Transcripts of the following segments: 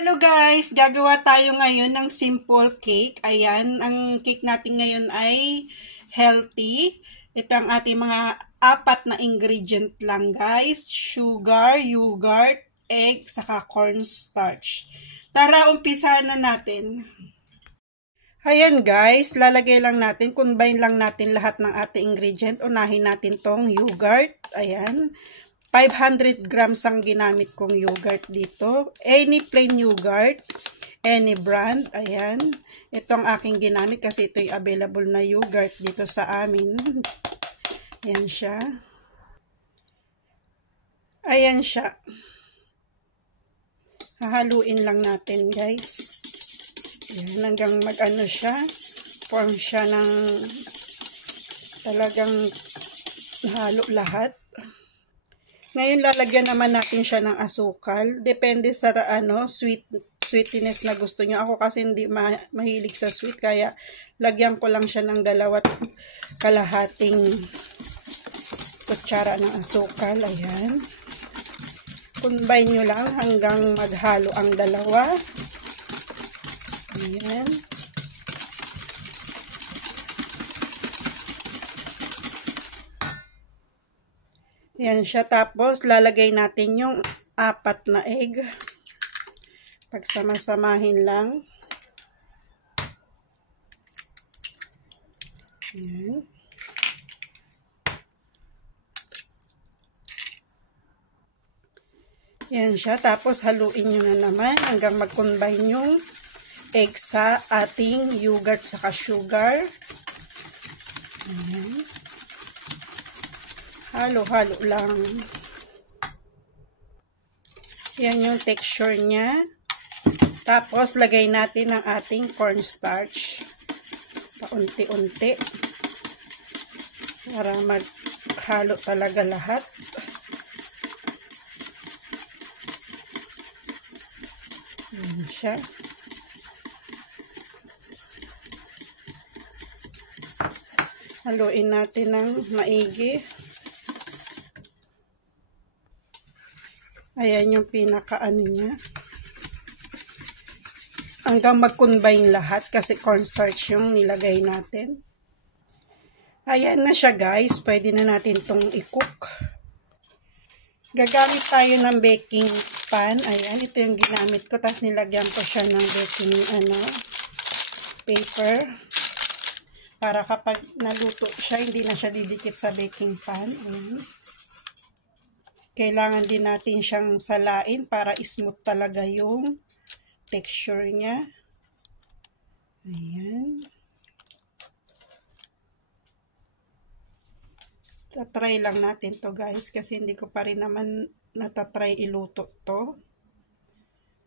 Hello guys! Gagawa tayo ngayon ng simple cake. Ayan, ang cake natin ngayon ay healthy. Ito ang ating mga 4 na ingredient lang guys. Sugar, yogurt, egg, saka cornstarch. Tara, umpisahan na natin. Ayan guys, lalagay lang natin, combine lang natin lahat ng ating ingredient. Unahin natin tong yogurt. Ayan. 500 grams ang ginamit kong yogurt dito. Any plain yogurt, any brand. Ayan. Ito ang aking ginamit kasi ito yung available na yogurt dito sa amin. Ayan siya. Ayan siya. Hahaluin lang natin guys. Ayan, hanggang mag-ano siya. Form siya ng talagang halo lahat. Ngayon lalagyan naman natin siya ng asukal. Depende sa sweetness na gusto niyo. Ako kasi hindi mahilig sa sweet kaya lagyan ko lang siya ng 2 kalahating kutsara ng asukal. Ayan. Combine nyo lang hanggang maghalo ang dalawa. Ayan. Yan siya. Tapos, lalagay natin yung 4 na egg. Pagsama-samahin lang. Yan. Yan siya. Tapos, haluin nyo na naman hanggang mag-combine yung egg sa ating yogurt saka sugar. Ayan. Halo-halo lang. Yan yung texture niya. Tapos, lagay natin ang ating cornstarch. Paunti-unti. Para maghalo talaga lahat. Yan siya. Haluin natin ng maigi. Ayan yung pinaka-ano niya. Hanggang mag-combine lahat kasi cornstarch yung nilagay natin. Ayan na siya guys. Pwede na natin itong i-cook. Gagamit tayo ng baking pan. Ayan, ito yung ginamit ko. Tapos nilagyan ko siya ng baking paper. Para kapag naluto siya, hindi na siya didikit sa baking pan. Ayan. Kailangan din natin siyang salain para smooth talaga yung texture niya. Ayan. Tatry lang natin to guys kasi hindi ko pa rin naman natatry iluto to.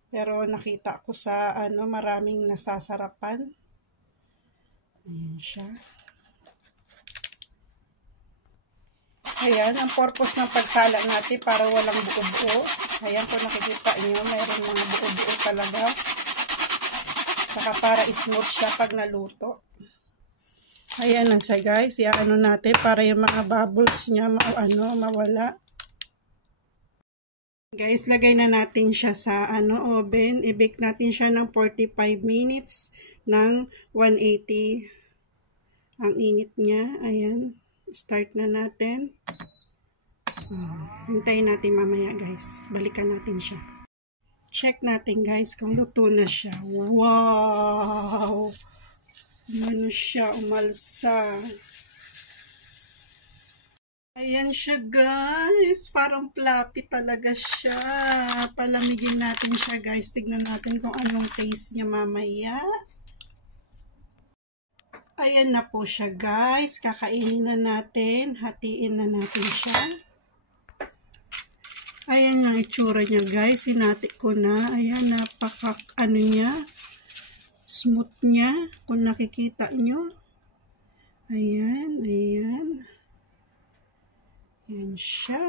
Pero nakita ko sa maraming nasasarapan. Ayan siya. Ayan, ang purpose ng pagsala natin para walang buo-buo. Ayan, kung nakikita nyo, mayroon mga buo-buo talaga. Saka para smooth siya pag naluto. Ayan na siya guys. Iaano natin para yung mga bubbles niya mawala. Guys, lagay na natin siya sa oven. I-bake natin siya ng 45 minutes ng 180 ang init niya. Ayan. Start na natin. Hintayin natin mamaya guys. Balikan natin siya. Check natin guys kung luto na siya. Wow! Ano siya, umalsa. Ayan siya guys. Parang fluffy talaga siya. Palamigin natin siya guys. Tignan natin kung anong taste niya mamaya. Ayan na po siya guys. Kakainin na natin. Hatiin na natin siya. Ayan yung itsura niya guys. Hinati ko na. Ayan, niya. Smooth niya. Kung nakikita nyo. Ayan, ayan. Ayan siya.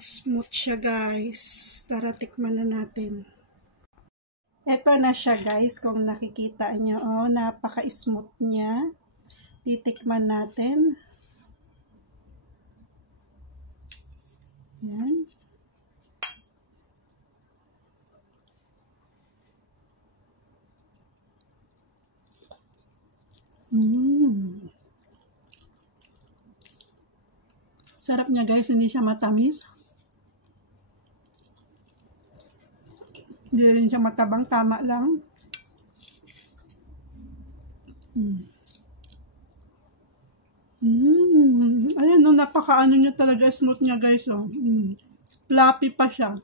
Smooth siya guys. Tara, tikman na natin. Ito na siya guys, kung nakikita nyo, napaka-smooth niya. Titikman natin. Yan. Sarap niya guys, hindi siya matamis. Hindi rin siya matabang, tama lang. Ayan, no, napaka-ano niya talaga, smooth niya guys, oh. Fluffy pa siya.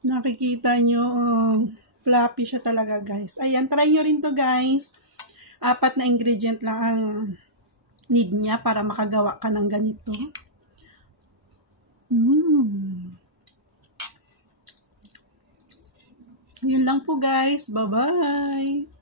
Nakikita nyo, fluffy siya talaga guys. Ayan, try nyo rin to guys. 4 na ingredient lang ang need niya para makagawa ka ng ganito. Yun lang po guys. Bye-bye!